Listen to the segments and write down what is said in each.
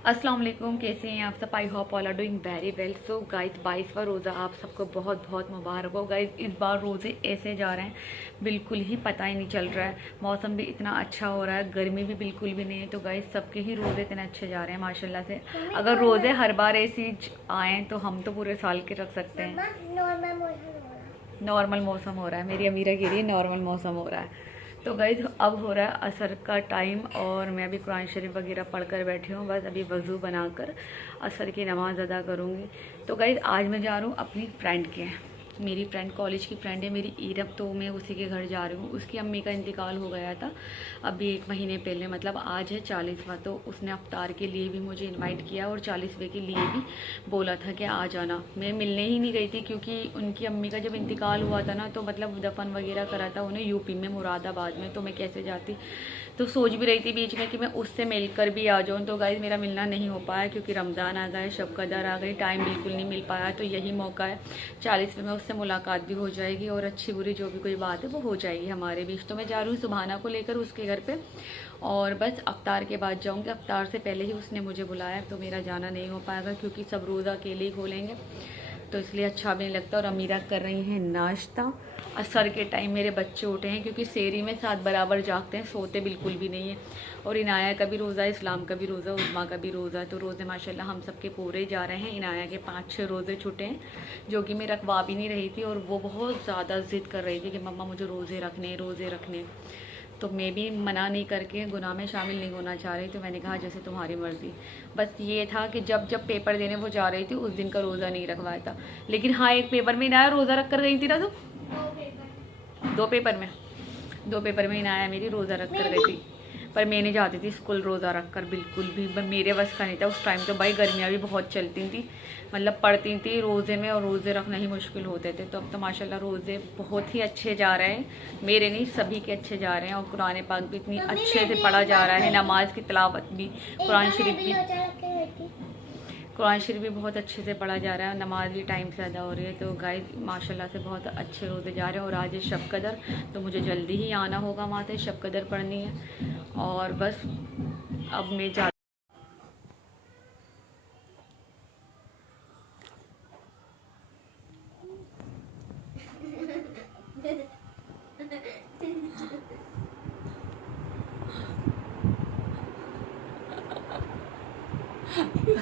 अस्सलाम वालेकुम, कैसे हैं आप सब? I hope all are doing very well. So guys, 22वां रोज़ा आप सबको बहुत बहुत मुबारक हो। गाइस, इस बार रोज़े ऐसे जा रहे हैं बिल्कुल ही पता ही नहीं चल रहा है। मौसम भी इतना अच्छा हो रहा है, गर्मी भी बिल्कुल भी नहीं है। तो गाइस, सबके ही रोज़े इतने अच्छे जा रहे हैं माशाल्लाह से। अगर रोज़े हर बार ऐसी आएँ तो हम तो पूरे साल के रख सकते हैं। नॉर्मल मौसम हो रहा है, मेरी अमीरा के लिए नॉर्मल मौसम हो रहा है। तो गाइस, अब हो रहा है असर का टाइम और मैं अभी कुरान शरीफ वगैरह पढ़कर बैठी हूँ। बस अभी वज़ू बनाकर असर की नमाज़ अदा करूँगी। तो गाइस, आज मैं जा रहा हूँ अपनी फ्रेंड के, मेरी फ्रेंड कॉलेज की फ्रेंड है मेरी ईरब, तो मैं उसी के घर जा रही हूँ। उसकी अम्मी का इंतकाल हो गया था अभी 1 महीने पहले, मतलब आज है 40वां। तो उसने अफ्तार के लिए भी मुझे इनवाइट किया और 40वें के लिए भी बोला था कि आ जाना। मैं मिलने ही नहीं गई थी क्योंकि उनकी अम्मी का जब इंतकाल हुआ था ना, तो मतलब दफन वगैरह करा था उन्हें यूपी में मुरादाबाद में, तो मैं कैसे जाती। तो सोच भी रही थी बीच में कि मैं उससे मिलकर भी आ जाऊँ। तो गाइस, मेरा मिलना नहीं हो पाया क्योंकि रमज़ान आ गए, शब कदर आ गई, टाइम बिल्कुल नहीं मिल पाया। तो यही मौका है, 40वें में उससे मुलाकात भी हो जाएगी और अच्छी बुरी जो भी कोई बात है वो हो जाएगी हमारे बीच। तो मैं जा रही हूँ सुबहाना को लेकर उसके घर पे, और बस अफ्तार के बाद जाऊँगी। अफ्तार से पहले ही उसने मुझे बुलाया, तो मेरा जाना नहीं हो पाएगा क्योंकि सब रोज़ा अकेले ही खोलेंगे, तो इसलिए अच्छा भी नहीं लगता। और अमीरा कर रही हैं नाश्ता। असर के टाइम मेरे बच्चे उठे हैं क्योंकि सेरी में 7 बराबर जागते हैं, सोते बिल्कुल भी नहीं है। और इनाया का भी रोज़ा, इस्लाम का भी रोज़ा, उस्मा का भी रोज़ा। तो रोज़े माशाल्लाह हम सबके पूरे जा रहे हैं। इनाया के 5-6 रोज़े छूटे हैं जो कि मैं रखवा भी नहीं रही थी, और वो बहुत ज़्यादा ज़िद कर रही थी कि मम्मा मुझे रोज़े रखने, रोज़े रखने। तो मैं भी मना नहीं करके गुनाह में शामिल नहीं होना चाह रही, तो मैंने कहा जैसे तुम्हारी मर्ज़ी। बस ये था कि जब जब पेपर देने वो जा रही थी उस दिन का रोज़ा नहीं रखवाया था। लेकिन हाँ, एक पेपर में इनाया रोज़ा रख कर गई थी ना। तो 2 पेपर में इनाया मेरी रोज़ा रख कर गई थी, पर मैं नहीं जाती थी स्कूल रोज़ा रख कर, बिल्कुल भी मेरे बस का नहीं था उस टाइम। तो भाई गर्मियाँ भी बहुत चलती थी, मतलब पढ़ती थी रोज़े में, और रोज़े रखना ही मुश्किल होते थे। तो अब तो माशाल्लाह रोज़े बहुत ही अच्छे जा रहे हैं, मेरे नहीं सभी के अच्छे जा रहे हैं। और कुरान पाक भी इतनी अच्छे से पढ़ा जा रहा है, नमाज की तिलावत भी, कुरान शरीफ भी बहुत अच्छे से पढ़ा जा रहा है, नमाज भी टाइम से अदा हो रही है। तो गाइस, माशाल्लाह से बहुत अच्छे रोज़े जा रहे हैं। और आज है शब कदर, तो मुझे जल्दी ही आना होगा वहाँ से, शब कदर पढ़नी है। और बस अब मैं जा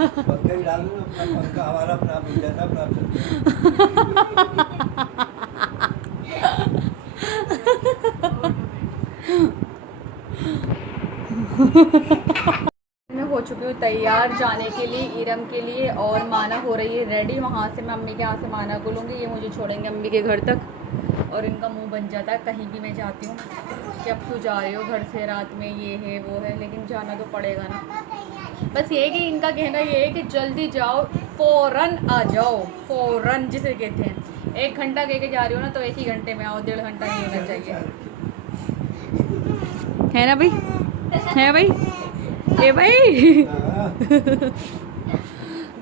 पंखा ही डाल दूँ, अपना पंखा हमारा अपना आप जैसा अपना आप मैं हो चुकी हूँ तैयार जाने के लिए इरम के लिए, और माना हो रही है रेडी। वहाँ से मैं अम्मी के यहाँ से माना को लूँगी, ये मुझे छोड़ेंगे अम्मी के घर तक। और इनका मुंह बन जाता है कहीं भी मैं जाती हूँ कि अब क्यों जा रहे हो घर से रात में, ये है वो है, लेकिन जाना तो पड़ेगा ना। बस ये है कि इनका कहना ये है कि जल्दी जाओ, फ़ौरन आ जाओ, फ़ौरन जिसे कहते हैं। 1 घंटा कह के जा रही हो ना, तो 1 ही घंटे में आओ, 1.5 घंटा नहीं होना चाहिए, है ना भाई? है भाई? ए भाई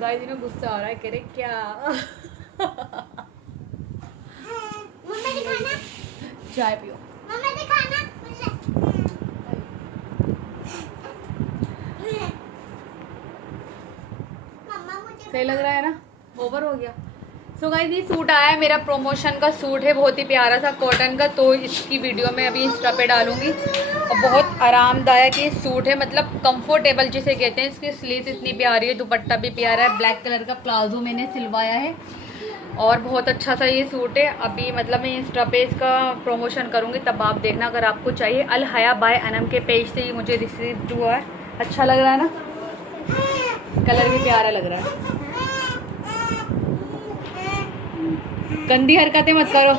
गाइस, इन्हें गुस्सा आ रहा है, कह रहे क्या चाय पियो। सही लग रहा है ना? ओवर हो गया। सो गाइस, ये सूट आया है, मेरा प्रमोशन का सूट है, बहुत ही प्यारा सा कॉटन का। तो इसकी वीडियो मैं अभी इंस्टा पे डालूंगी। और बहुत आरामदायक ये सूट है, मतलब कंफर्टेबल जिसे कहते हैं। इसकी स्लीव इतनी प्यारी है, दुपट्टा भी प्यारा है, ब्लैक कलर का प्लाजो मैंने सिलवाया है, और बहुत अच्छा सा ये सूट है। अभी मतलब मैं इंस्टा पे इसका प्रमोशन करूँगी, तब आप देखना अगर आपको चाहिए। अल हया बाय अनम के पेज से ये मुझे रिसीव हुआ है। अच्छा लग रहा है ना? कलर भी प्यारा लग रहा है। गंदी हरकतें मत करो।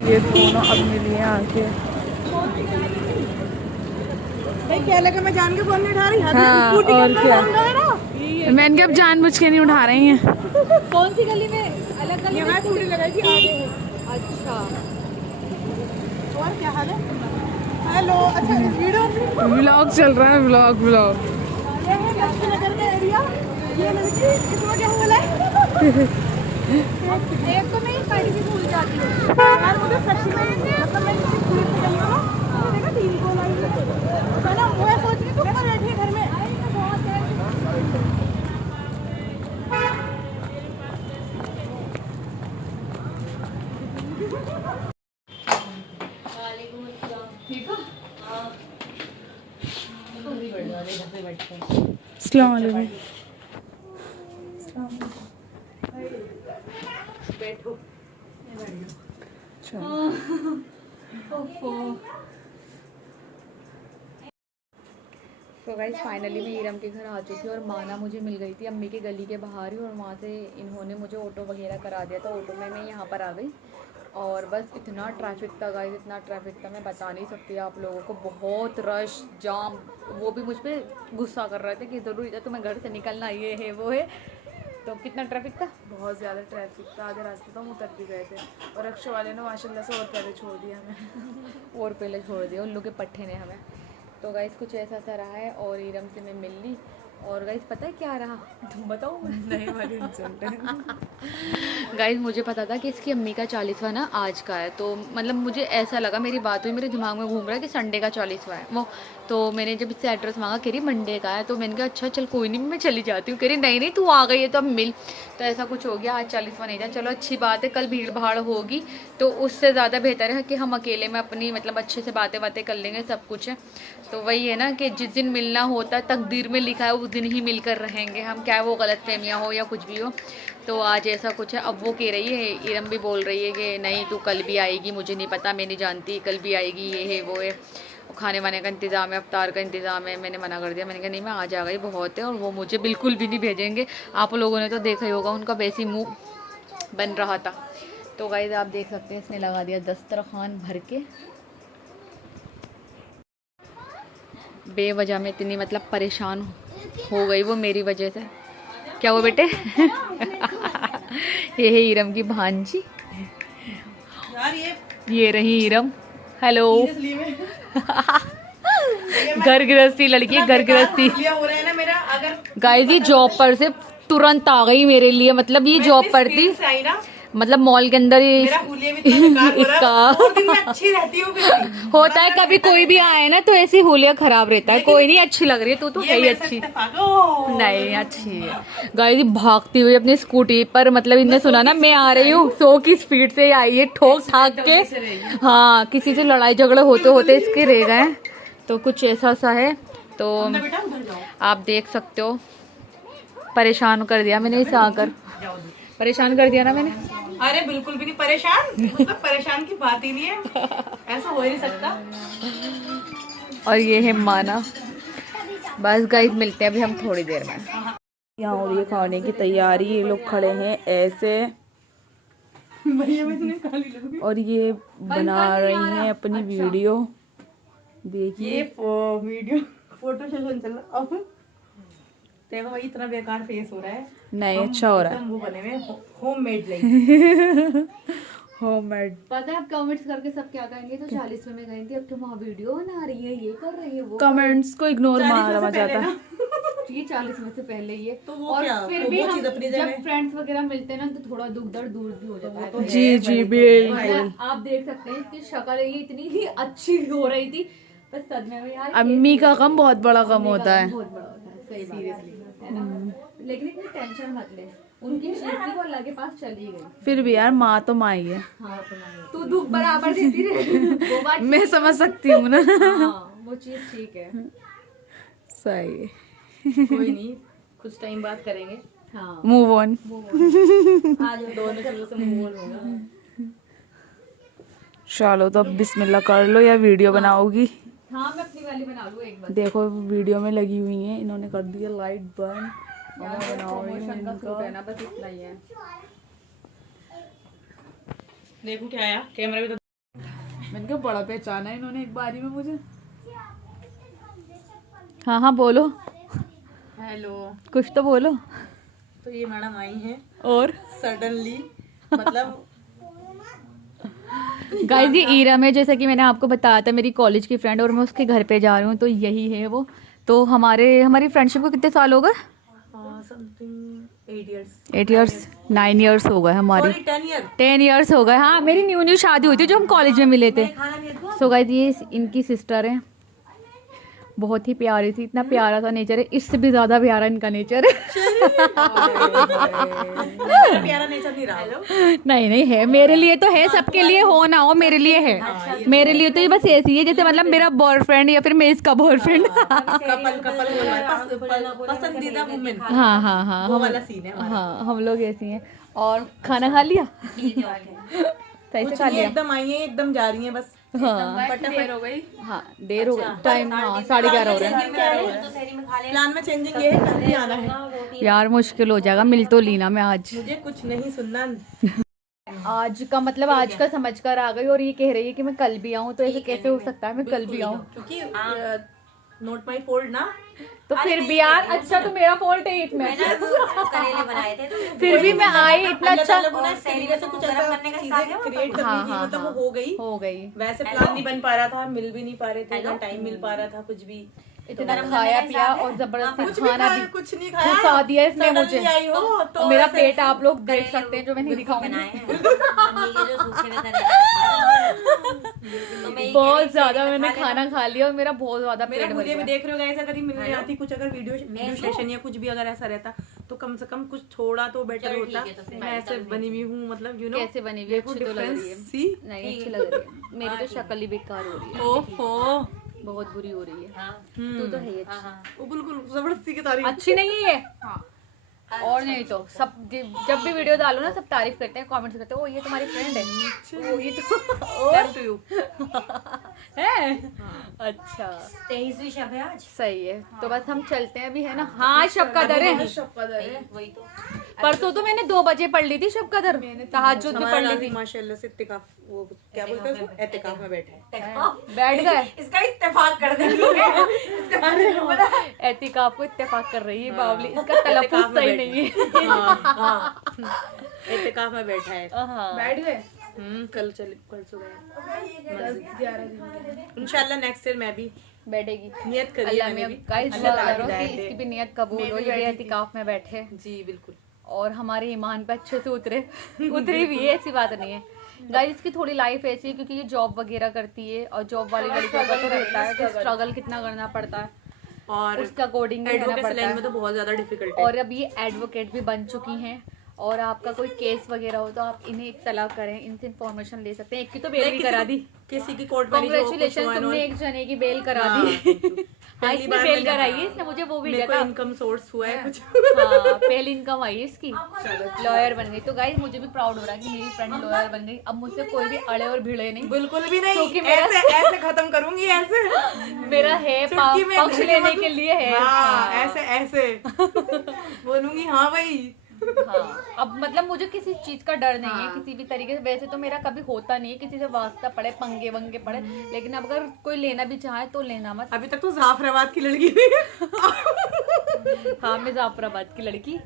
ये दोनों अब मिली हैं आके। क्या लगा मैं जान के फोन नहीं उठा रही? हाँ, और क्या, मैंने अब जानबूझ के नहीं उठा रही हैं। कौन सी गली में? अलग गली में चूड़ी लगाई थी आगे है। अच्छा, और क्या हाल है? हेलो, अच्छा वीडियो व्लॉग चल रहा है, व्लॉग। ये है लक्ष्मी नगर का एरिया। ये लड़की इसमें क्या हुआ है? एक तो मैं कहीं भी भूल जाती हूँ यार, मुझे सच में, मतलब मैं किसी स्कूल से गई हूँ ना, देखा 3 कॉल आई है ना, मैं सोच रही हूँ अस्सलाम वालेकुम। बैठो। तो गाइस फाइनली मैं ईरम के घर आ चुकी हूँ और माना मुझे मिल गई थी अम्मी के गली के बाहर ही, और वहाँ से इन्होंने मुझे ऑटो वगैरह करा दिया था। ऑटो में मैं यहाँ पर आ गई और बस इतना ट्रैफिक था गाइस, इतना ट्रैफिक था मैं बता नहीं सकती आप लोगों को। बहुत रश जाम, वो भी मुझ पर गुस्सा कर रहे थे कि ज़रूरी था तुम्हें घर से निकलना, ये है वो है। तो कितना ट्रैफिक था? बहुत ज़्यादा ट्रैफिक था, आधे रास्ते तो हम उतर भी गए थे और रिक्शा वाले ने माशाल्लाह से और पहले छोड़ दिया हमें। और पहले छोड़ दिया उन लोग के पट्टे ने हमें। तो गाइस कुछ ऐसा सा रहा है और ईरम से मैं मिल ली। और गाइस पता है क्या रहा, तुम बताओ। नहीं वाली इंसल्ट। गाइस मुझे पता था कि इसकी अम्मी का 40वां ना आज का है, तो मतलब मुझे ऐसा लगा, मेरी बात हुई, मेरे दिमाग में घूम रहा है कि संडे का 40वां है वो। तो मैंने जब इससे एड्रेस मांगा, कह रही मंडे का है, तो मैंने कहा अच्छा चल कोई नहीं मैं चली जाती हूँ। कह रही नहीं नहीं तू आ गई है तो अब मिल। तो ऐसा कुछ हो गया, आज 40वां नहीं था। चलो अच्छी बात है, कल भीड़ भाड़ होगी तो उससे ज़्यादा बेहतर है कि हम अकेले में अपनी मतलब अच्छे से बातें कर लेंगे, सब कुछ है। तो वही है ना कि जिस दिन मिलना होता है तकदीर में लिखा है उस दिन ही मिलकर रहेंगे हम, क्या वो गलतफहमियाँ हो या कुछ भी हो। तो आज ऐसा कुछ है। अब वो कह रही है, ईरम भी बोल रही है कि नहीं तू कल भी आएगी, मुझे नहीं पता, मैं नहीं जानती, कल भी आएगी, ये है वो है। खाने वाने का इंतज़ाम है, अफ्तार का इंतज़ाम है। मैंने मना कर दिया, मैंने कहा नहीं मैं आज आ गई बहुत है, और वो मुझे बिल्कुल भी नहीं भेजेंगे। आप लोगों ने तो देखा ही होगा उनका वैसी मुँह बन रहा था। तो गाइस आप देख सकते हैं इसने लगा दिया दस्तरखान भर के। बेवजह में इतनी मतलब परेशान हो गई वो मेरी वजह से। क्या वो बेटे? ये है ईरम की भांजी यार ये रही ईरम। हेलो। घर गृहस्थी लड़की है, घर गृहस्थी। हो रहा है ना मेरा, अगर गाइस ये जॉब पर से तुरंत आ गई मेरे लिए, मतलब ये जॉब पर थी, मतलब मॉल के अंदर ही इसका अच्छी रहती होता है। कभी कोई भी आए ना तो ऐसी हुलिया खराब रहता है। कोई नहीं अच्छी लग रही है, तू तो है ही अच्छी। नहीं अच्छी है। गाइस भागती हुई अपनी स्कूटी पर, मतलब इनने सुना ना मैं आ रही हूँ 100 की स्पीड से आई है, ठोक ठाक के। हाँ किसी से लड़ाई झगड़े होते होते इसके रह गए। तो कुछ ऐसा सा है। तो आप देख सकते हो परेशान कर दिया मैंने इसे आकर, परेशान कर दिया ना मैंने। अरे बिल्कुल भी नहीं परेशान, मतलब परेशान की बात ही नहीं है, ऐसा हो ही नहीं सकता। और ये है माना। बस गाइस मिलते हैं अभी हम थोड़ी देर में। यहाँ हो रही है खाने की तैयारी, ये लोग खड़े हैं ऐसे और ये बना रही हैं अपनी वीडियो। देखिए वीडियो फोटो सेशन चल रहा है। देखो भाई इतना बेकार फेस हो रहा है। नहीं अच्छा हो रहा है। वो बने हुए होममेड होममेड। पता है आप कमेंट्स करके सब क्या कहेंगे, तो 40वें में गई थी, अब तुम वहाँ वीडियो बना रही है, ये कर रही है वो। कमेंट्स को इग्नोर मारा जाता है। ये 40वें से पहले ये तो वो और क्या, फिर भी हम जब फ्रेंड्स वगैरह मिलते हैं ना तो थोड़ा दुख दर्द दूर भी हो जाता है। तो जी जी बिल्कुल। आप देख सकते हैं इसकी शक्ल ये इतनी ही अच्छी हो रही थी, बस सदमे में यार अम्मी का गम बहुत बड़ा गम होता है। बहुत बड़ा होता है, सही बात है ना। लेकिन इतनी टेंशन मत ले, उनकी शीशी वो अल्लाह के पास चली गई। फिर भी यार माँ तो माँ ही है। हाँ तू दुख बराबर देती रहे वो बात मैं समझ सकती हूँ ना। हाँ, वो चीज ठीक है। सही है। कोई नहीं, कुछ टाइम बात करेंगे। हाँ मूव ऑन। आज दोनों चीजों से मूव ऑन होगा। चलो तो अब बिस्मिल्लाह कर लो या वीडियो बनाओगी। हाँ मैं अपनी वाली बना लूँ एक बार। देखो वीडियो में लगी हुई है, इन्होंने कर दिया लाइट बंद। प्रमोशन का सूट है ना, बस इतना ही है। देखो क्या आया कैमरा भी तो। मैंने कहा बड़ा पहचाना है इन्होंने एक बारी में मुझे। हाँ हाँ बोलो, हेलो। कुछ तो बोलो। तो ये मैडम आई हैं और सडनली, मतलब गाइस ये ईरम है, जैसे कि मैंने आपको बताया था मेरी कॉलेज की फ्रेंड, और मैं उसके घर पे जा रही हूँ, तो यही है वो। तो हमारी फ्रेंडशिप को कितने साल हो गए? समथिंग 8 years 8 years 9 years हो गए हमारी। 10 years हो गए। हाँ मेरी न्यू शादी हुई थी जो हम कॉलेज में मिले थे। सो गाइस ये इनकी सिस्टर है बहुत ही प्यारी थी, इतना प्यारा सा नेचर है, इससे भी ज्यादा प्यारा इनका नेचर है। प्यारा नेचर नहीं रहा। नहीं नहीं है, मेरे लिए तो है, सबके लिए हो ना हो, मेरे लिए है। मेरे लिए तो ये बस ऐसी है जैसे मतलब मेरा बॉयफ्रेंड या फिर मैं इसका बॉयफ्रेंड। पसंदीदा वुमेन। हाँ हाँ हाँ, वो वाला सीन है। हाँ हम लोग ऐसी हैं। और खाना खा लिया? सही से खा लिया? एकदम आई है, एकदम जा रही है बस। हाँ देर हो गई। हाँ देर हो गई, टाइम हाँ 11:30 हो रहे हैं। प्लान में चेंजिंग ये है, कल भी आना है। यार मुश्किल हो जाएगा, मिल तो ली ना मैं आज। मुझे कुछ नहीं सुनना। आज का मतलब आज का समझ कर आ गई, और ये कह रही है कि मैं कल भी आऊँ, तो ऐसे कैसे हो सकता है मैं कल भी आऊँ? क्योंकि नोट माई फोल्ड ना, तो फिर भी यार अच्छा तो मेरा फॉल्ट है इसमें। करेले बनाए थे तो फिर भी मैं आई इतना अच्छा। इस तरीके से कुछ ऐसा चीजें क्रिएट करनी थी, मतलब वो हो गई। वैसे प्लान नहीं बन पा रहा था, मिल भी नहीं पा रहे थे, ना टाइम मिल पा रहा था कुछ भी। इतना खाया पिया और जबरदस्ती खाना भी कुछ नहीं खाया, घुसा दिया इसने मुझे। आई हो तो मेरा पेट आप लोग देख सकते हैं, जो मैं नहीं दिखाऊंगी। बहुत ज्यादा मैंने खाना खा लिया और मेरा बहुत ज्यादा पेट भर मुझे भी गया। देख रहे हो गाइस, अगर ये मिलने आती, कुछ अगर वीडियो सेशन या कुछ भी अगर ऐसा रहता तो कम से कम कुछ थोड़ा तो बेटर होता। मैं ऐसे बनी हुई हूँ, मतलब यू नो कैसे बनी हुई, अच्छी तो लग रही है। नहीं अच्छी लग रही है, मेरी तो शक्ल ही बेकार हो रही है। ओहो, बहुत बुरी हो रही है। तू तो है ही अच्छी। वो बिल्कुल जबरदस्ती की तारीफ। अच्छी नहीं है और नहीं तो सब जब भी वीडियो डालो ना सब तारीफ करते हैं, कमेंट्स करते हैं, ओ ये तुम्हारी फ्रेंड है, ओ ये तो है। अच्छा 23वीं शब है आज। सही है, तो बस हम चलते हैं अभी, है ना? हाँ शब कदर है, वही तो परसों तो मैंने 2 बजे पढ़ ली थी शब कदर, तहज्जुद भी पढ़ ली थी। माशाल्लाह से इत्तिकाफ, वो क्या बोलते हैं उसको, एतिकाफ में बैठे बैठ गए, इसका इत्तेफाक कर देंगे। एतिकाफ को इत्तेफाक कर रही है बावली, इसका तलफ्फुज़ सही नहीं है। एतिकाफ में बैठा है। बैठ गए। कल सुबह इंशाल्लाह नेक्स्ट ईयर मैं भी बैठेगी, नियत करिए। अल्लाह मैंने में भी गाइस अल्लाह दुआ ताला करो कि हिदायत इसकी दे। भी नियत कबूल हो, ये एतिकाफ में बैठे जी बिल्कुल, और हमारे ईमान पे अच्छे से उतरी भी है, ऐसी बात नहीं है। गाइस इसकी थोड़ी लाइफ ऐसी है क्योंकि ये जॉब वगैरह करती है, और जॉब वाली लड़कियों का तो रहता है कि स्ट्रगल कितना करना पड़ता है, और उसका अकॉर्डिंग रहना एडवोकेसी पड़ता लाइन में है। तो बहुत ज्यादा डिफिकल्ट है। और अब ये एडवोकेट भी बन चुकी हैं, और आपका कोई केस वगैरह हो तो आप इन्हें इत्तला करें, इनसे इन्फॉर्मेशन ले सकते हैं। एक की तो बेल भी करा दी, किसी की कोर्ट मैरिज हो, कांग्रेचुलेशन, तुमने एक जने की बेल करा दी। हाँ इसने बेल कराई है, इसने मुझे वो भी मेरे को देखा। इनकम सोर्स हुआ है कुछ। हाँ पहली इनकम आई है इसकी, लॉयर बन गई। तो गाइस मुझे भी प्राउड हो रहा है कि मेरी फ्रेंड लॉयर बन गई। अब मुझसे कोई भी अड़े और भिड़े नहीं, बिल्कुल भी नहीं, क्योंकि ऐसे खत्म करूंगी ऐसे। मेरा है चुटकी में पक्ष लेने के लिए है। हाँ, ऐसे बोलूंगी हाँ भाई। हाँ अब मतलब मुझे किसी चीज का डर नहीं है किसी भी तरीके से। वैसे तो मेरा कभी होता नहीं है किसी से वास्ता पड़े, पंगे वंगे पड़े, लेकिन अब अगर कोई लेना भी चाहे तो लेना मत। अभी तक तो जाफराबाद की लड़की थी। हाँ मैं जाफराबाद की लड़की,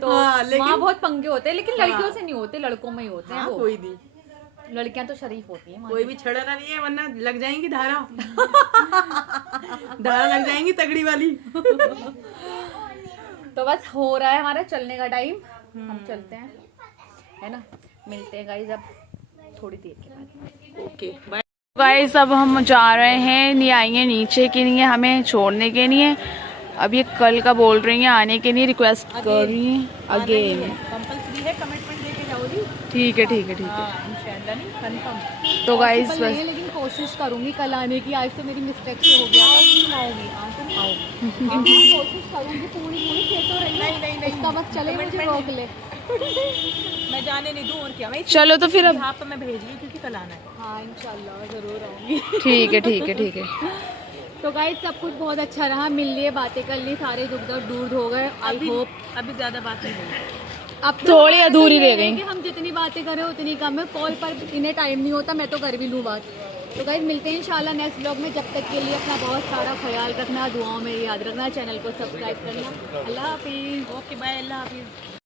तो हाँ, लेकिन वहाँ बहुत पंगे होते हैं, लेकिन लड़कियों से नहीं होते, लड़कों में ही होते हैं। वो कोई नहीं, लड़कियां तो शरीफ होती हैं, कोई भी छड़ना नहीं है, वरना लग जाएंगी धारा। धारा लग जाएंगी तगड़ी वाली। तो बस हो रहा है हमारा चलने का टाइम, हम चलते हैं, है ना? मिलते हैं गाइस अब थोड़ी देर के बाद। ओके बाय गाइस, अब हम जा रहे हैं, नहीं आएंगे नीचे के लिए, हमें छोड़ने के लिए। अब ये कल का बोल रही हैं आने के लिए, रिक्वेस्ट कर रही हैं अगेन। कंपलसरी है, कमिटमेंट लेके जाओ जी। ठीक है ठीक है ठीक है। इंशाल्लाह नहीं कंफर्म। तो गाइस नहीं है, लेकिन कोशिश करूंगी कल आने की। आज तो मेरी मिस्टेक से हो गया था। आओगी आओगी, कोशिश करूंगी पूरी खेतों रही है। नहीं इसका बस चले, मुझे रोक ले। मैं जाने नहीं दूँ और क्या। मैं चलो तो फिर अब यहाँ पर मैं भेज रही हूँ क्योंकि कल आना है। हाँ इंशाल्लाह जरूर आऊंगी। ठीक है ठीक है ठीक है। तो गाइस सब कुछ बहुत अच्छा रहा, मिल लिए, बातें कर ली, सारे दुख दर्द दूर हो गए। आई होप अभी ज्यादा बात नहीं होगी, अब थोड़ी अधूरी रह गई। कि हम जितनी बातें करें उतनी कम है। कॉल पर इन्हें टाइम नहीं होता, मैं तो कर भी लूँ बात। तो गाइस मिलते हैं इंशाल्लाह नेक्स्ट ब्लॉग में। जब तक के लिए अपना बहुत सारा ख्याल रखना, दुआओं में याद रखना, चैनल को सब्सक्राइब करना। अल्लाह हाफिज़। ओके बाय, अल्लाह हाफिज़।